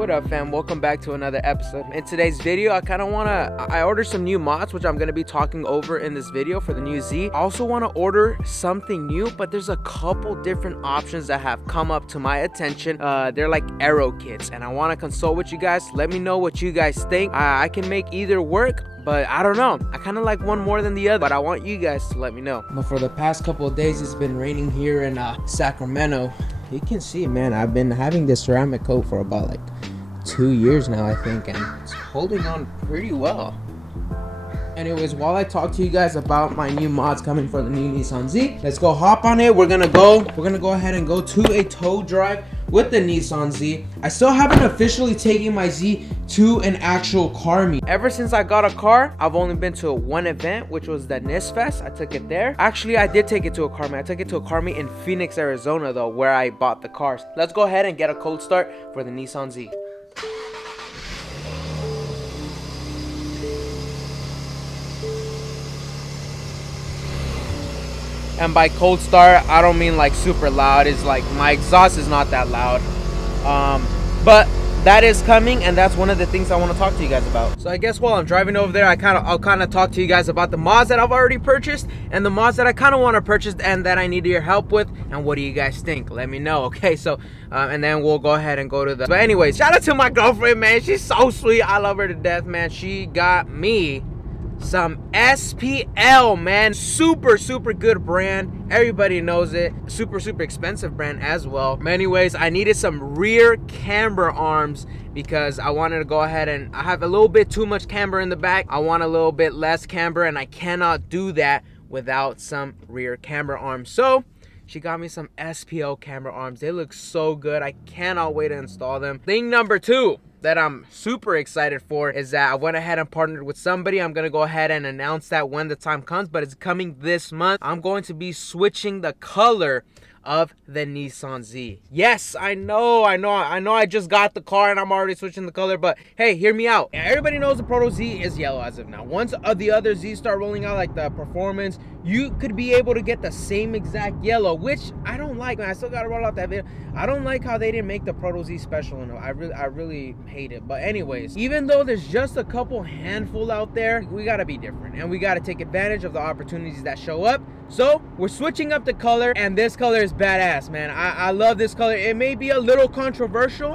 What up, fam? Welcome back to another episode. In today's video, I ordered some new mods, which I'm gonna be talking over in this video for the new Z. I also want to order something new, but there's a couple different options that have come up to my attention. They're like aero kits, and I want to consult with you guys. Let me know what you guys think. I can make either work, but I don't know. I kind of like one more than the other, but I want you guys to let me know. But for the past couple of days, it's been raining here in Sacramento. You can see, man, I've been having this ceramic coat for about like 2 years now, I think, and it's holding on pretty well. Anyways, while I talk to you guys about my new mods coming for the new Nissan Z, let's go hop on it. We're gonna go ahead and go to a tow drive with the Nissan Z. I still haven't officially taken my Z to an actual car meet. Ever since I got a car, I've only been to one event, which was the NIS Fest. I took it there. Actually, I did take it to a car meet. I took it to a car meet in Phoenix, Arizona, though, where I bought the cars. Let's go ahead and get a cold start for the Nissan Z. And by cold start, I don't mean like super loud. It's like my exhaust is not that loud. But that is coming, and that's one of the things I want to talk to you guys about. So I guess while I'm driving over there, I'll kind of talk to you guys about the mods that I've already purchased and the mods that I kind of want to purchase and that I need your help with. And what do you guys think? Let me know, okay? So, and then we'll go ahead and go to the... But anyways, shout out to my girlfriend, man. She's so sweet. I love her to death, man. She got me some SPL, man. Super good brand. Everybody knows it. Super expensive brand as well. But anyways, I needed some rear camber arms because I wanted to go ahead and I have a little bit too much camber in the back. I want a little bit less camber, and I cannot do that without some rear camber arms. So she got me some SPL camber arms. They look so good. I cannot wait to install them. Thing number two that I'm super excited for is that I went ahead and partnered with somebody. I'm gonna go ahead and announce that when the time comes, but it's coming this month. I'm going to be switching the color of the Nissan Z. Yes, I know I just got the car and I'm already switching the color, but hey, hear me out. Everybody knows the Proto Z is yellow as of now. Once the other Z start rolling out, like the Performance, you could be able to get the same exact yellow, which I don't like, man. I still gotta roll out that video. I don't like how they didn't make the Proto Z special enough. I really hate it. But anyways, even though there's just a couple handful out there, we gotta be different and we gotta take advantage of the opportunities that show up. So we're switching up the color, and this color is badass, man. I love this color. It may be a little controversial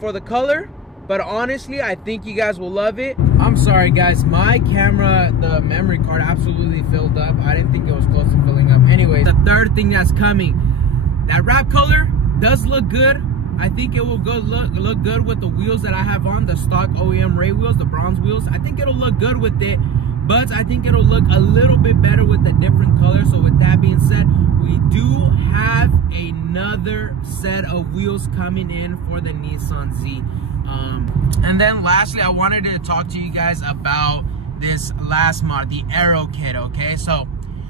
for the color, but honestly, I think you guys will love it. I'm sorry, guys. My camera, the memory card absolutely filled up. I didn't think it was close to filling up. Anyway, the third thing that's coming, that wrap color does look good. I think it will look good with the wheels that I have on, the stock OEM Ray wheels, the bronze wheels. I think it'll look good with it, but I think it'll look a little bit better with the different colors. So with that being said, we do have another set of wheels coming in for the Nissan Z. And then lastly, I wanted to talk to you guys about this last mod, the aero kit, okay? So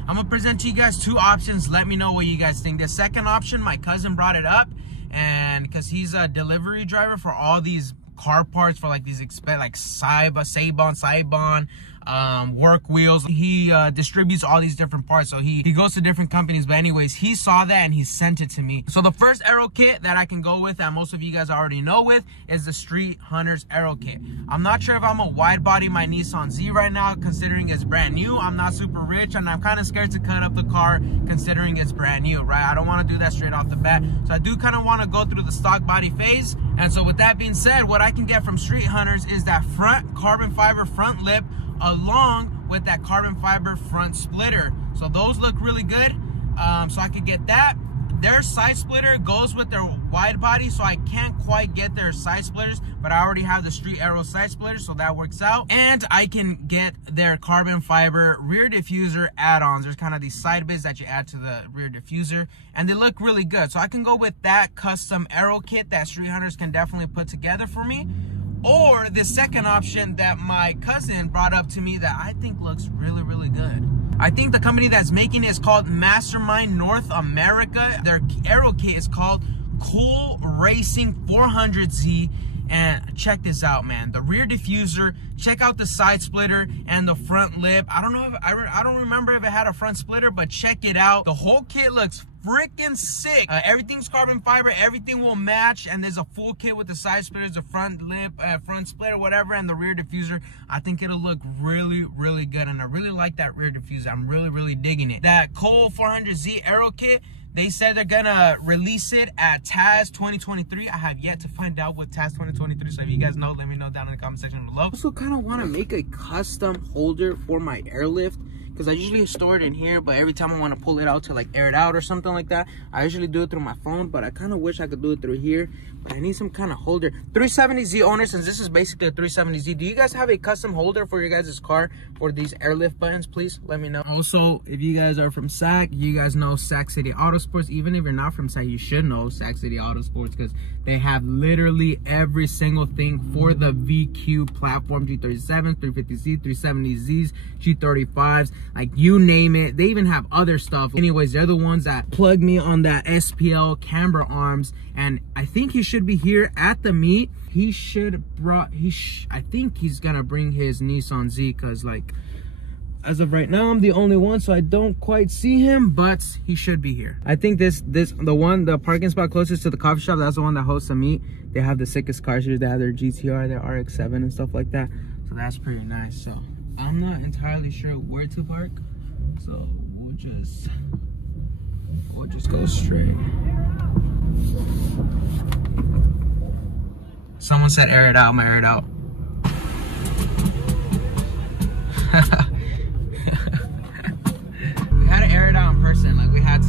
I'm gonna present to you guys two options. Let me know what you guys think. The second option, my cousin brought it up, and because he's a delivery driver for all these car parts, for like these like Saibon, work wheels. He distributes all these different parts, so he goes to different companies. But anyways, he saw that and he sent it to me. So the first aero kit that I can go with, that most of you guys already know with, is the Street Hunters aero kit. I'm not sure if I'm a wide body my Nissan Z right now, considering it's brand new. I'm not super rich, and I'm kind of scared to cut up the car considering it's brand new, right? I don't want to do that straight off the bat, so I do kind of want to go through the stock body phase. And so with that being said, what I can get from Street Hunters is that front carbon fiber front lip along with that carbon fiber front splitter. So those look really good. So I could get that. Their side splitter goes with their wide body, so I can't quite get their side splitters, but I already have the Street Aero side splitter, so that works out. And I can get their carbon fiber rear diffuser add-ons. There's kind of these side bits that you add to the rear diffuser, and they look really good. So I can go with that custom aero kit that Street Hunters can definitely put together for me. Or the second option that my cousin brought up to me that I think looks really good. I think the company that's making it is called Mastermind North America. Their aero kit is called Cole Racing 400Z. And check this out, man. The rear diffuser, check out the side splitter and the front lip. I don't know if I don't remember if it had a front splitter, but check it out. The whole kit looks freaking sick. Everything's carbon fiber, everything will match, and there's a full kit with the side splitters, the front lip, front splitter, whatever, and the rear diffuser. I think it'll look really, really good, and I really like that rear diffuser. I'm really, really digging it. That Cole 400Z Aero kit, they said they're gonna release it at TAS 2023. I have yet to find out what TAS 2023. So if you guys know, let me know down in the comment section below. I also kind of want to make a custom holder for my airlift, because I usually store it in here, but every time I want to pull it out to like air it out or something like that, I usually do it through my phone, but I kind of wish I could do it through here. But I need some kind of holder. 370Z owners, since this is basically a 370Z, do you guys have a custom holder for your guys' car for these airlift buttons? Please let me know. Also, if you guys are from SAC, you guys know Sac City Autosports. Even if you're not from SAC, you should know Sac City Autosports, because they have literally every single thing for the VQ platform. G37, 350Z, 370Zs, G35s, like you name it. They even have other stuff. Anyways, they're the ones that plug me on that SPL camber arms, and I think he should be here at the meet. He should I think he's gonna bring his Nissan Z, because like as of right now I'm the only one, so I don't quite see him, but he should be here. I think the parking spot closest to the coffee shop, that's the one that hosts the meet. They have the sickest cars here. They have their GTR, their RX-7 and stuff like that, so that's pretty nice. So I'm not entirely sure where to park, so we'll just go straight. Someone said air it out. I'm gonna air it out. We had to air it out in person. Like we had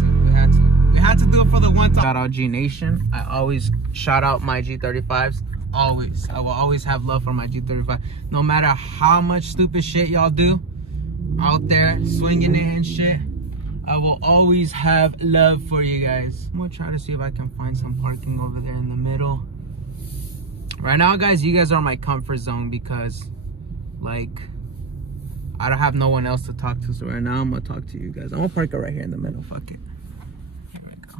to do it for the one time. Shout out G Nation. I always shout out my G35s. Always. I will always have love for my G35. No matter how much stupid shit y'all do out there, swinging it and shit, I will always have love for you guys. I'm gonna try to see if I can find some parking over there in the middle. Right now, guys, you guys are my comfort zone, because like I don't have no one else to talk to. So right now I'm gonna talk to you guys. I'm gonna park it right here in the middle. Fuck it. Here we go.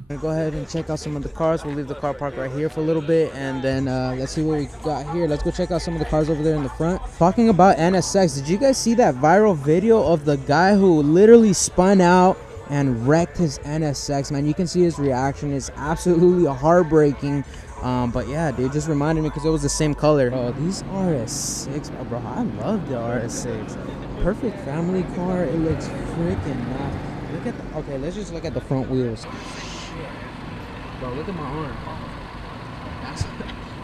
I'm gonna go ahead and check out some of the cars. We'll leave the car parked right here for a little bit, and then let's see what we got here. Let's go check out some of the cars over there in the front. Talking about NSX, did you guys see that viral video of the guy who literally spun out and wrecked his NSX? Man, you can see his reaction. It's absolutely heartbreaking. But yeah, dude, just reminded me because it was the same color. Oh, these RS6, bro, I love the RS6. Perfect family car. It looks freaking nice. Look at the, okay, let's just look at the front wheels. Shit. Bro, look at my arm.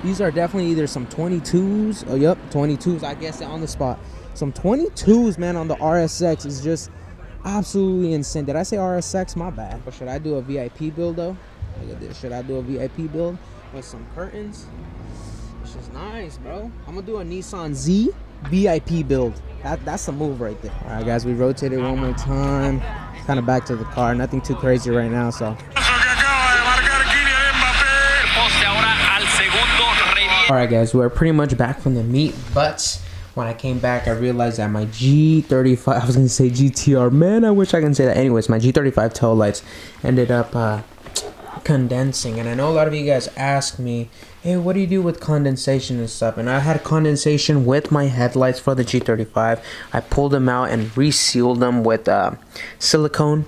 These are definitely either some 22s. Oh, yep, 22s. I guess on the spot. Some 22s, man, on the RSX is just absolutely insane. Did I say RSX? My bad. But should I do a VIP build though? Look at this. Should I do a VIP build with some curtains? It's just nice, bro. I'm gonna do a Nissan Z VIP build. That's the move right there. All right, guys, we rotated one more time. Kind of back to the car. Nothing too crazy right now, so. All right, guys, we're pretty much back from the meet, but when I came back, I realized that my G35, I was gonna say GTR, man, I wish I can say that. Anyways, my G35 tail lights ended up condensing, and I know a lot of you guys ask me, hey, what do you do with condensation and stuff? And I had condensation with my headlights for the G35. I pulled them out and resealed them with silicone.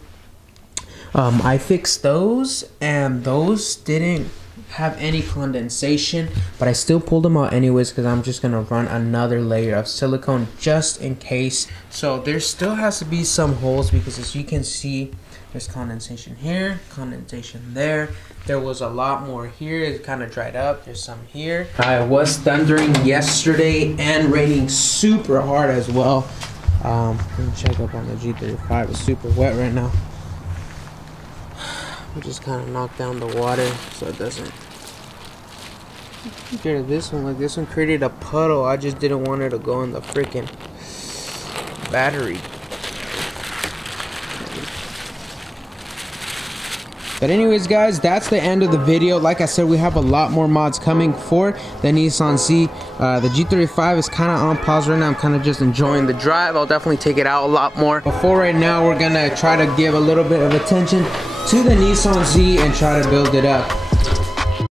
I fixed those, and those didn't have any condensation, but I still pulled them out anyways because I'm just gonna run another layer of silicone just in case. So there still has to be some holes because, as you can see, there's condensation here, condensation there. There was a lot more here. It kind of dried up. There's some here. I was thundering yesterday and raining super hard as well. Let me check up on the G35. It's super wet right now. We just kind of knock down the water so it doesn't get to this one. Like, this one created a puddle. I just didn't want it to go in the freaking battery. But anyways, guys, that's the end of the video. Like I said, we have a lot more mods coming for the Nissan Z. The G35 is kind of on pause right now. I'm kind of just enjoying the drive. I'll definitely take it out a lot more. But for right now, we're gonna try to give a little bit of attention to the Nissan Z and try to build it up.